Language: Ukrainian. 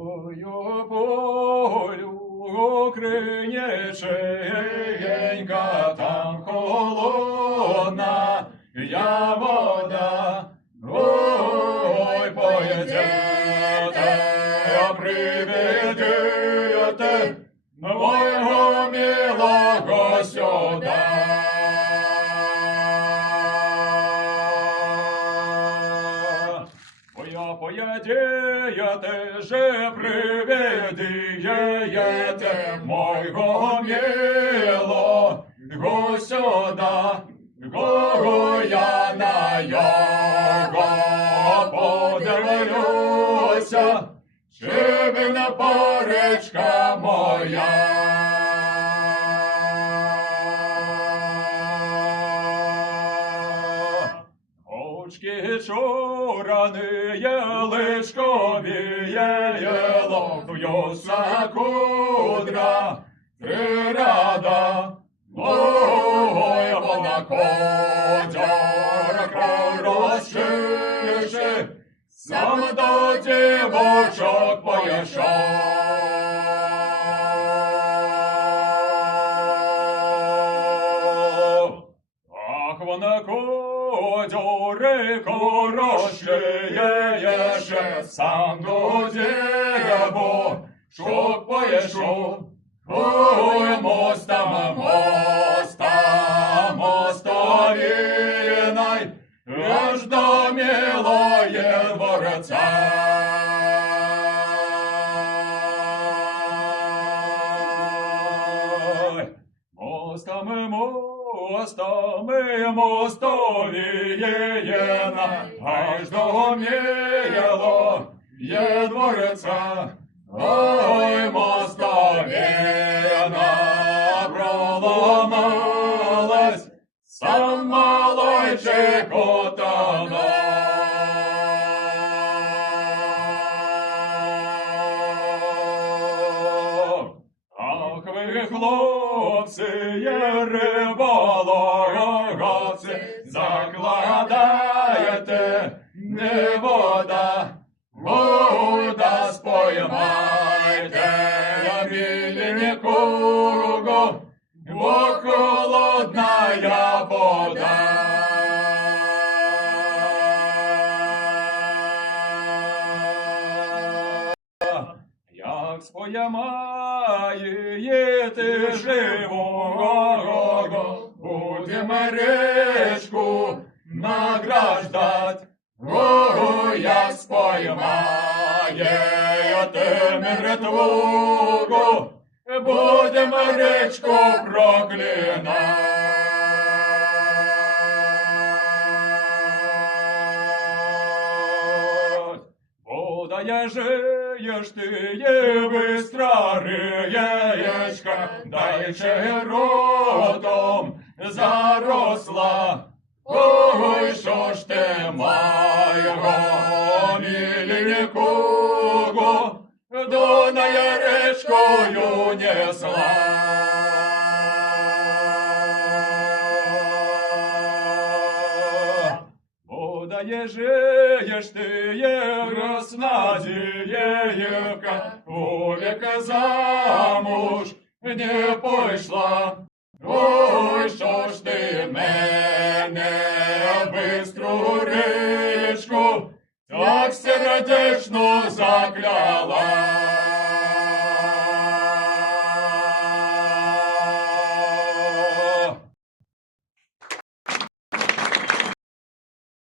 Ою полю криніченька, там холодна я вода. Ой, поїдете, приведете мого милого сюда. Поедете же, приведете моего милого сюда. Гого я на його подивлюся, шибна поречка моя. Очки чорные, лишковіє, ловлюся кудра, три рада. Ой, вона кодяра розчише, сам до дівочок поєшов. Ах, вона кодяри розчише, сам до дівочок поєшов. Ой, мостовинай, аж до милое дворца. Мостовиена, аж до милое дворца. Ой, мостовина проломалась, сам малойчик утонув. Ах, ви, хлопці, риболовці, закладаєте, не вода, вода споймайте, миленького, бо холодная вода. Як споймаєте живого, будем речку награждать. О, як споймаєте мертвого, будем речку проклинать. Подая жеешь ты, быстро речка, дальше ротом заросла. Ой, що ж ти моєго миленького Дунає речкою несла. Подає жеєш ти, Роснадієвка, у віка замуж не пішла. Ой, що ж ти мене бистру річку так сердечно закляла.